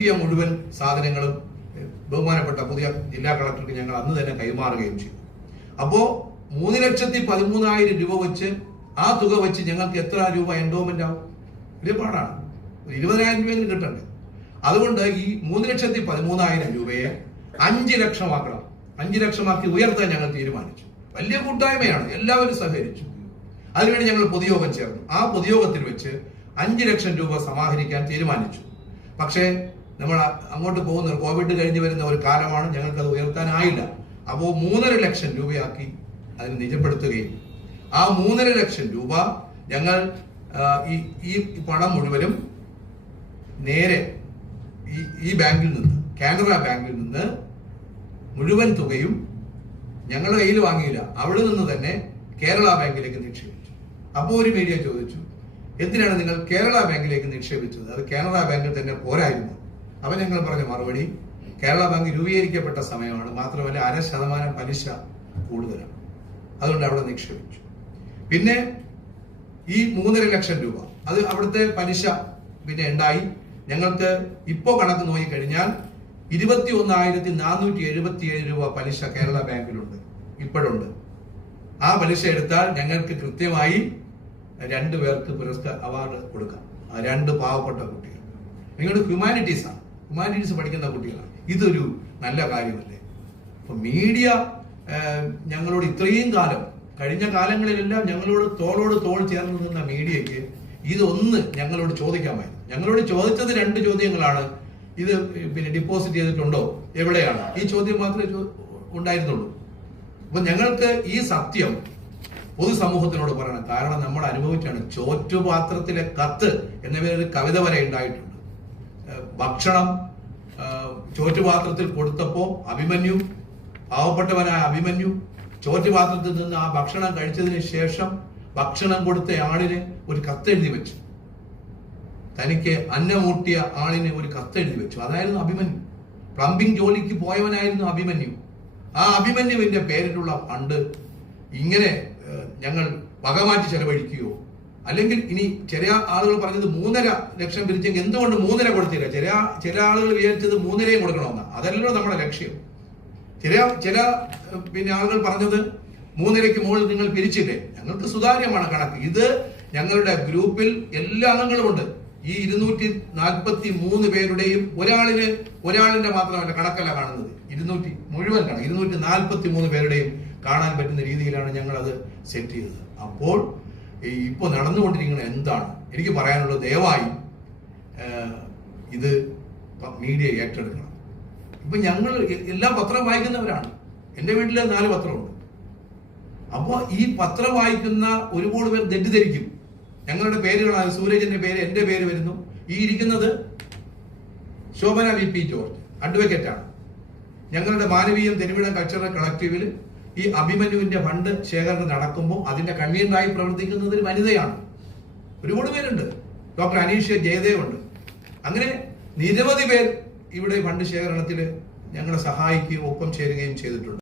കിട്ടിയ മുഴുവൻ സാധനങ്ങളും ബഹുമാനപ്പെട്ട പുതിയ ജില്ലാ കളക്ടർക്ക് ഞങ്ങൾ അന്ന് തന്നെ കൈമാറുകയും ചെയ്തു. അപ്പോ മൂന്ന് ലക്ഷത്തി പതിമൂന്നായിരം രൂപ വെച്ച് ആ തുക വെച്ച് ഞങ്ങൾക്ക് എത്ര രൂപ എൻഡോമെന്റ് ആവും? ഒരുപാടാണ് പാടാണ്. ഒരു ഇരുപതിനായിരം രൂപയെങ്കിലും കിട്ടണ്ടേ? അതുകൊണ്ട് ഈ മൂന്ന് ലക്ഷത്തി പതിമൂന്നായിരം രൂപയെ അഞ്ച് ലക്ഷമാക്കണം. അഞ്ച് ലക്ഷമാക്കി ഉയർത്താൻ ഞങ്ങൾ തീരുമാനിച്ചു. വലിയ കൂട്ടായ്മയാണ്. എല്ലാവരും സഹകരിച്ചു. അതിനുവേണ്ടി ഞങ്ങൾ പൊതുയോഗം ചേർന്നു. ആ പൊതുയോഗത്തിൽ വെച്ച് അഞ്ച് ലക്ഷം രൂപ സമാഹരിക്കാൻ തീരുമാനിച്ചു. പക്ഷേ നമ്മൾ അങ്ങോട്ട് പോകുന്ന കോവിഡ് കഴിഞ്ഞ് വരുന്ന ഒരു കാലമാണ് ഞങ്ങൾക്ക് അത് ഉയർത്താനായില്ല. അപ്പോൾ മൂന്നര ലക്ഷം രൂപയാക്കി അതിന് നിജപ്പെടുത്തുകയും ആ മൂന്നര ലക്ഷം രൂപ ഞങ്ങൾ ഈ ഈ പണം മുഴുവനും നേരെ ഈ ഈ ബാങ്കിൽ നിന്ന് കാനറ ബാങ്കിൽ നിന്ന് മുഴുവൻ തുകയും ഞങ്ങളുടെ കയ്യിൽ വാങ്ങിയില്ല. അവിടെ നിന്ന് തന്നെ കേരള ബാങ്കിലേക്ക് നിക്ഷേപിച്ചു. അപ്പോൾ ഒരു മീഡിയ ചോദിച്ചു എന്തിനാണ് നിങ്ങൾ കേരള ബാങ്കിലേക്ക് നിക്ഷേപിച്ചത്? അത് കാനറ ബാങ്കിൽ തന്നെ പോരായിരുന്നു. അവൻ ഞങ്ങൾ പറഞ്ഞ മറുപടി കേരള ബാങ്ക് രൂപീകരിക്കപ്പെട്ട സമയമാണ്. മാത്രമല്ല അര ശതമാനം പലിശ കൂടുതലാണ്. അതുകൊണ്ട് അവിടെ നിക്ഷേപിച്ചു. പിന്നെ ഈ മൂന്നര ലക്ഷം രൂപ അത് അവിടുത്തെ പലിശ പിന്നെ ഉണ്ടായി. ഞങ്ങൾക്ക് ഇപ്പോ കണക്ക് നോക്കിക്കഴിഞ്ഞാൽ ഇരുപത്തി ഒന്നായിരത്തി നാനൂറ്റി എഴുപത്തി ഏഴ് രൂപ പലിശ കേരള ബാങ്കിലുണ്ട്. ഇപ്പോഴുണ്ട്. ആ പലിശ എടുത്താൽ ഞങ്ങൾക്ക് കൃത്യമായി രണ്ടു പേർക്ക് പുരസ്കാര അവാർഡ് കൊടുക്കാം. രണ്ട് പാവപ്പെട്ട കുട്ടികൾ നിങ്ങളുടെ ഹ്യൂമാനിറ്റീസ് ആണ് ഹ്യൂമാനിറ്റീസ് പഠിക്കുന്ന കുട്ടികളാണ് ഇതൊരു നല്ല കാര്യമല്ലേ? അപ്പൊ മീഡിയ ഞങ്ങളോട് ഇത്രയും കാലം കഴിഞ്ഞ കാലങ്ങളിലെല്ലാം ഞങ്ങളോട് തോളോട് തോൾ ചേർന്ന് നിന്ന മീഡിയക്ക് ഇതൊന്ന് ഞങ്ങളോട് ചോദിക്കാമായിരുന്നു. ഞങ്ങളോട് ചോദിച്ചത് രണ്ട് ചോദ്യങ്ങളാണ്. ഇത് പിന്നെ ഡിപ്പോസിറ്റ് ചെയ്തിട്ടുണ്ടോ? എവിടെയാണ്? ഈ ചോദ്യം മാത്രമേ ഉണ്ടായിരുന്നുള്ളൂ. അപ്പൊ ഞങ്ങൾക്ക് ഈ സത്യം പൊതുസമൂഹത്തിനോട് പറയണം. കാരണം നമ്മൾ അനുഭവിച്ചാണ് ചോറ്റുപാത്രത്തിലെ കത്ത് എന്ന പേരിൽ കവിത വരെ ഉണ്ടായിട്ടുണ്ട്. ഭക്ഷണം ചോറ്റുപാത്രത്തിൽ കൊടുത്തപ്പോ അഭിമന്യു പാവപ്പെട്ടവനായ അഭിമന്യു ചോറ്റുപാത്രത്തിൽ നിന്ന് ആ ഭക്ഷണം കഴിച്ചതിന് ശേഷം ഭക്ഷണം കൊടുത്ത ആളിന് ഒരു കത്തെഴുതി വെച്ചു. തനിക്ക് അന്നമൂട്ടിയ ആളിന് ഒരു കത്തെഴുതി വെച്ചു. അതായിരുന്നു അഭിമന്യു. പ്ലംബിംഗ് ജോലിക്ക് പോയവനായിരുന്നു അഭിമന്യു. ആ അഭിമന്യുവിന്റെ പേരിലുള്ള ഫണ്ട് ഇങ്ങനെ ഞങ്ങൾ വകമാറ്റി ചെലവഴിക്കുകയോ അല്ലെങ്കിൽ ഇനി ചില ആളുകൾ പറഞ്ഞത് മൂന്നര ലക്ഷം പിരിച്ചെങ്കിൽ എന്തുകൊണ്ട് മൂന്നര കൊടുത്തില്ല? ചില ചില ആളുകൾ വിചാരിച്ചത് മൂന്നരയും കൊടുക്കണമെന്നാണ് അതല്ലല്ലോ നമ്മുടെ ലക്ഷ്യം. ചില ചില പിന്നെ ആളുകൾ പറഞ്ഞത് മൂന്നരയ്ക്ക് മുകളിൽ നിങ്ങൾ പിരിച്ചില്ലേ? ഞങ്ങൾക്ക് സുതാര്യമാണ് കണക്ക്. ഇത് ഞങ്ങളുടെ ഗ്രൂപ്പിൽ എല്ലാ അംഗങ്ങളും ഉണ്ട്. ഈ ഇരുന്നൂറ്റി നാൽപ്പത്തി മൂന്ന് പേരുടെയും ഒരാളിന് ഒരാളിന്റെ മാത്രമല്ല കണക്കല്ല കാണുന്നത്. ഇരുന്നൂറ്റി മുഴുവൻ കണക്ക്. ഇരുന്നൂറ്റി നാൽപ്പത്തി മൂന്ന് പേരുടെയും കാണാൻ പറ്റുന്ന രീതിയിലാണ് ഞങ്ങൾ അത് സെറ്റ് ചെയ്തത്. അപ്പോൾ ഇപ്പോൾ നടന്നുകൊണ്ടിരിക്കുന്നത് എന്താണ്? എനിക്ക് പറയാനുള്ളത് ദയവായി ഇത് മീഡിയ ഏറ്റെടുക്കണം. ഇപ്പൊ ഞങ്ങൾ എല്ലാ പത്രം വായിക്കുന്നവരാണ്. എന്റെ വീട്ടിൽ നാല് പത്രമുണ്ട്. അപ്പോൾ ഈ പത്രം വായിക്കുന്ന ഒരുപാട് പേർ തെറ്റിദ്ധരിക്കും. ഞങ്ങളുടെ പേരുകളാണ് സൂരജിന്റെ പേര് എന്റെ പേര് വരുന്നു. ഈ ഇരിക്കുന്നത് ശോഭന വി പി ജോർജ് അഡ്വക്കേറ്റാണ് ഞങ്ങളുടെ മാനവീയം തെരുവിടം കച്ചറ കളക്റ്റീവിൽ ഈ അഭിമന്യുവിന്റെ ഫണ്ട് ശേഖരണം നടക്കുമ്പോൾ അതിന്റെ കൺവീനറായി പ്രവർത്തിക്കുന്നത് ഒരു വനിതയാണ്. ഒരുപാട് പേരുണ്ട്. ഡോക്ടർ അനീഷ്യ ജയദേവ് ഉണ്ട് അങ്ങനെ നിരവധി പേർ ഇവിടെ ഫണ്ട് ശേഖരണത്തിൽ ഞങ്ങളെ സഹായിക്കുകയും ഒപ്പം ചേരുകയും ചെയ്തിട്ടുണ്ട്.